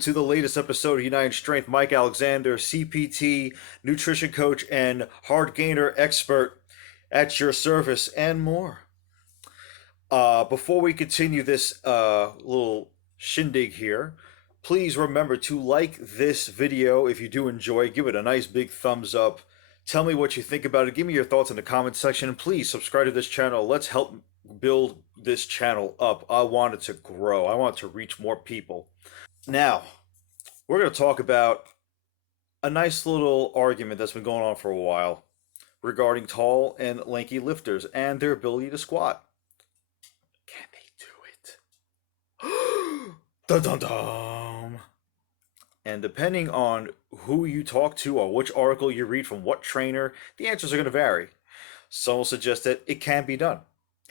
to the latest episode of United Strength. Mike Alexander, CPT, nutrition coach, and Hardgainer expert at your service, and more. Before we continue this little shindig here, please remember to like this video if you do enjoy. Give it a nice big thumbs up. Tell me what you think about it. Give me your thoughts in the comment section. And please subscribe to this channel. Let's help build this channel up. I want it to grow. I want it to reach more people. Now, we're going to talk about a nice little argument that's been going on for a while regarding tall and lanky lifters and their ability to squat. Can they do it? Dun dun dun! And depending on who you talk to or which article you read from what trainer, the answers are going to vary. Some will suggest that it can be done.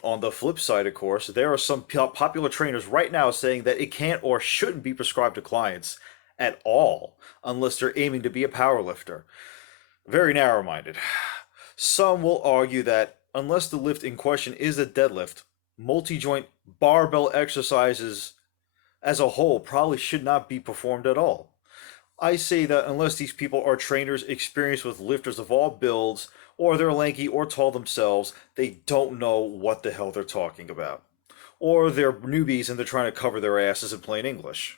On the flip side, of course, there are some popular trainers right now saying that it can't or shouldn't be prescribed to clients at all unless they're aiming to be a powerlifter. Very narrow-minded. Some will argue that unless the lift in question is a deadlift, multi-joint barbell exercises as a whole probably should not be performed at all. I say that unless these people are trainers experienced with lifters of all builds, or they're lanky or tall themselves, they don't know what the hell they're talking about. Or they're newbies and they're trying to cover their asses in plain English.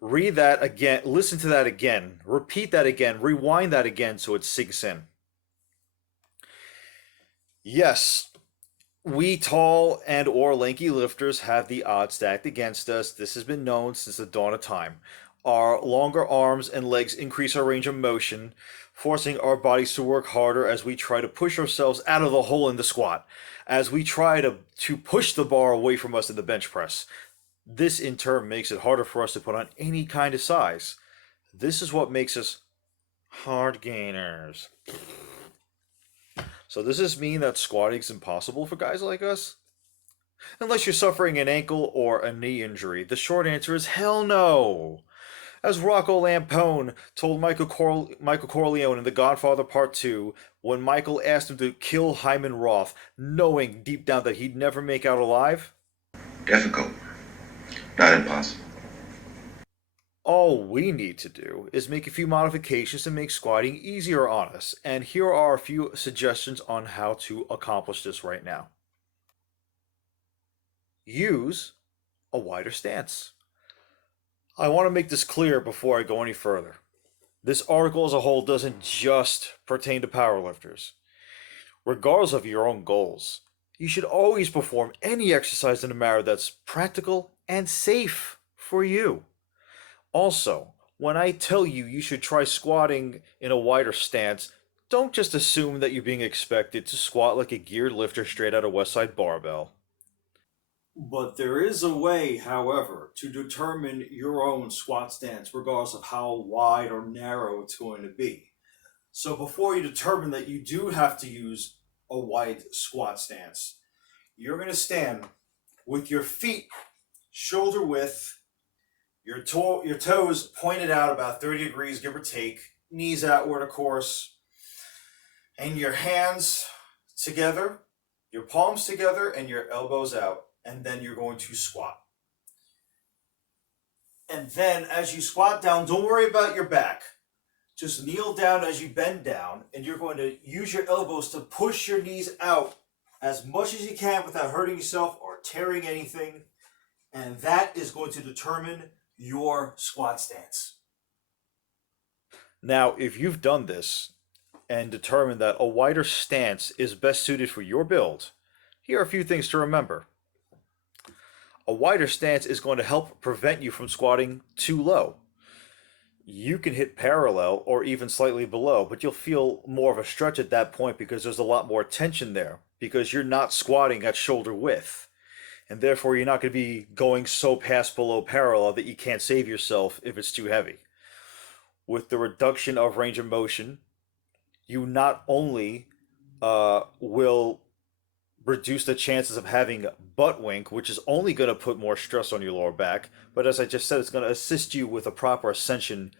Read that again, listen to that again, repeat that again, rewind that again so it sinks in. Yes, we tall and or lanky lifters have the odds stacked against us. This has been known since the dawn of time. Our longer arms and legs increase our range of motion, forcing our bodies to work harder as we try to push ourselves out of the hole in the squat, as we try to push the bar away from us in the bench press. This in turn makes it harder for us to put on any kind of size. This is what makes us hard gainers. So does this mean that squatting is impossible for guys like us? Unless you're suffering an ankle or a knee injury, the short answer is hell no. As Rocco Lampone told Michael Corleone in The Godfather Part 2, when Michael asked him to kill Hyman Roth, knowing deep down that he'd never make out alive? Difficult, not impossible. All we need to do is make a few modifications to make squatting easier on us, and here are a few suggestions on how to accomplish this right now. Use a wider stance. I want to make this clear before I go any further. This article as a whole doesn't just pertain to powerlifters. Regardless of your own goals, you should always perform any exercise in a manner that's practical and safe for you. Also, when I tell you you should try squatting in a wider stance, don't just assume that you're being expected to squat like a geared lifter straight out of Westside Barbell. But there is a way, however, to determine your own squat stance, regardless of how wide or narrow it's going to be. So before you determine that you do have to use a wide squat stance, you're going to stand with your feet shoulder width, your toes pointed out about 30 degrees, give or take, knees outward, of course, and your hands together, your palms together, and your elbows out. And then you're going to squat. And then as you squat down, don't worry about your back. Just kneel down as you bend down, and you're going to use your elbows to push your knees out as much as you can without hurting yourself or tearing anything. And that is going to determine your squat stance. Now, if you've done this and determined that a wider stance is best suited for your build, here are a few things to remember. A wider stance is going to help prevent you from squatting too low. You can hit parallel or even slightly below, but you'll feel more of a stretch at that point because there's a lot more tension there, because you're not squatting at shoulder width. And therefore you're not going to be going so past below parallel that you can't save yourself if it's too heavy. With the reduction of range of motion, you not only will reduce the chances of having butt wink, which is only going to put more stress on your lower back, but as I just said, it's going to assist you with a proper ascension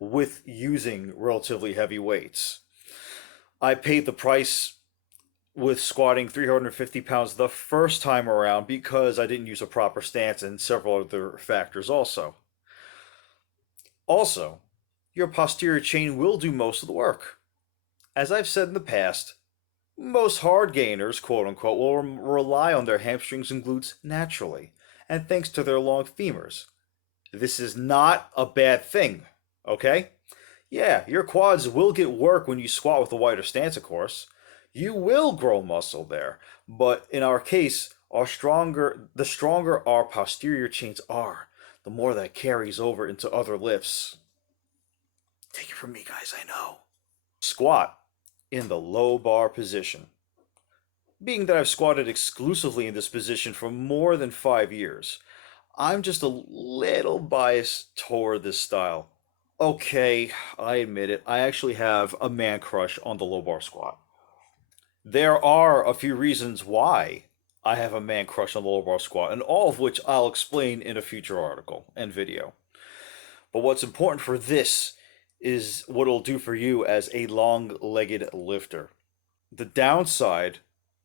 with using relatively heavy weights. I paid the price with squatting 350 pounds the first time around because I didn't use a proper stance and several other factors also. Also, your posterior chain will do most of the work. As I've said in the past, most hard gainers, quote unquote, will rely on their hamstrings and glutes naturally, and thanks to their long femurs. This is not a bad thing, okay? Yeah, your quads will get work when you squat with a wider stance, of course. You will grow muscle there, but in our case, the stronger our posterior chains are, the more that carries over into other lifts. Take it from me, guys, I know. Squat in the low bar position. Being that I've squatted exclusively in this position for more than 5 years, I'm just a little biased toward this style. Okay, I admit it, I actually have a man crush on the low bar squat. There are a few reasons why I have a man crush on the low bar squat, and all of which I'll explain in a future article and video. But what's important for this is what it'll do for you as a long legged lifter. The downside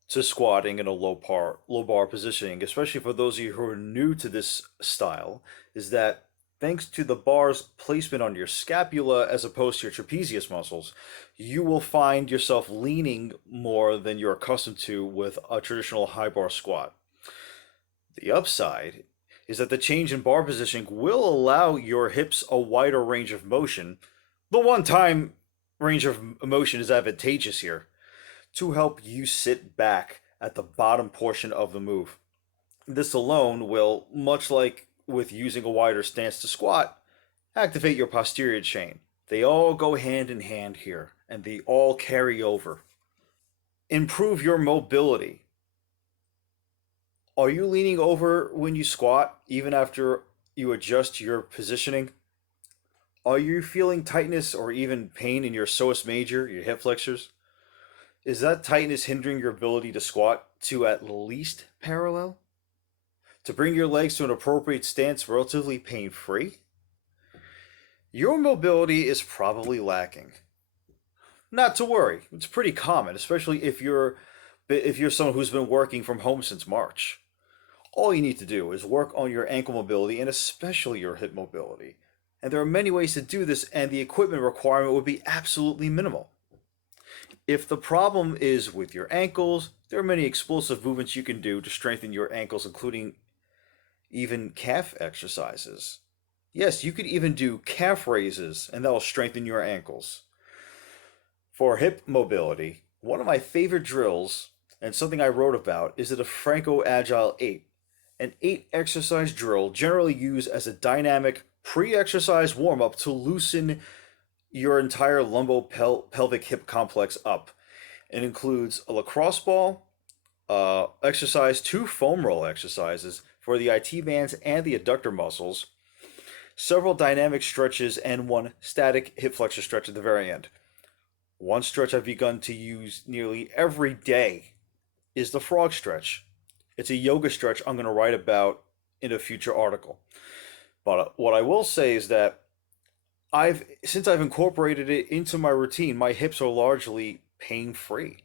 to squatting in a low bar positioning, especially for those of you who are new to this style, is that thanks to the bar's placement on your scapula as opposed to your trapezius muscles, you will find yourself leaning more than you're accustomed to with a traditional high bar squat. The upside is that the change in bar positioning will allow your hips a wider range of motion. The one time range of motion is advantageous here to help you sit back at the bottom portion of the move. This alone will, much like with using a wider stance to squat, activate your posterior chain. They all go hand in hand here, and they all carry over. Improve your mobility. Are you leaning over when you squat, even after you adjust your positioning? Are you feeling tightness or even pain in your psoas major, your hip flexors? Is that tightness hindering your ability to squat to at least parallel? To bring your legs to an appropriate stance relatively pain free? Your mobility is probably lacking. Not to worry, it's pretty common, especially if you're someone who's been working from home since March. All you need to do is work on your ankle mobility and especially your hip mobility. And there are many ways to do this, and the equipment requirement would be absolutely minimal. If the problem is with your ankles, there are many explosive movements you can do to strengthen your ankles, including even calf exercises. Yes, you could even do calf raises, and that will strengthen your ankles. For hip mobility, one of my favorite drills, and something I wrote about, is the Franco Agile 8, an 8 exercise drill generally used as a dynamic pre exercise warm up to loosen your entire pelvic hip complex up. It includes a lacrosse ball, exercise, 2 foam roll exercises for the IT bands and the adductor muscles, several dynamic stretches, and one static hip flexor stretch at the very end. One stretch I've begun to use nearly every day is the frog stretch. It's a yoga stretch I'm going to write about in a future article. But what I will say is that since I've incorporated it into my routine, my hips are largely pain free,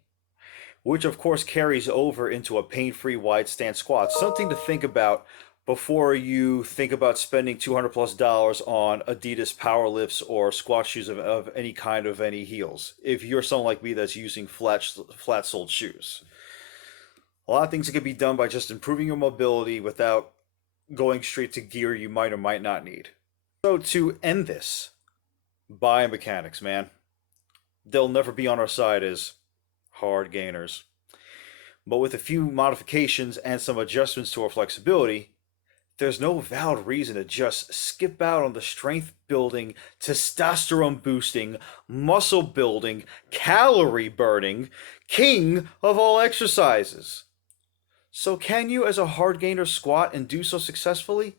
which of course carries over into a pain free wide stance squat. Something to think about before you think about spending $200+ on Adidas power lifts or squat shoes of any kind of any heels. If you're someone like me that's using flat soled shoes, a lot of things that can be done by just improving your mobility without going straight to gear you might or might not need. So to end this, biomechanics, man, they'll never be on our side as hard gainers. But with a few modifications and some adjustments to our flexibility, there's no valid reason to just skip out on the strength building, testosterone boosting, muscle building, calorie burning king of all exercises. So, can you, as a hard gainer, squat and do so successfully?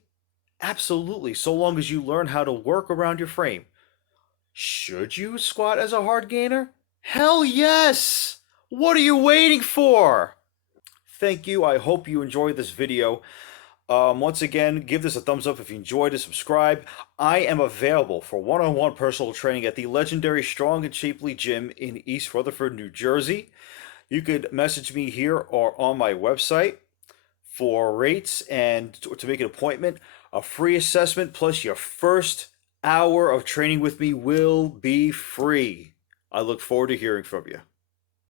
Absolutely, so long as you learn how to work around your frame. Should you squat as a hard gainer? Hell yes! What are you waiting for? Thank you. I hope you enjoyed this video. Once again, give this a thumbs up if you enjoyed it, subscribe. I am available for one-on-one personal training at the legendary Strong and Shapely Gym in East Rutherford, New Jersey. You could message me here or on my website for rates and to make an appointment, a free assessment plus your first hour of training with me will be free. I look forward to hearing from you.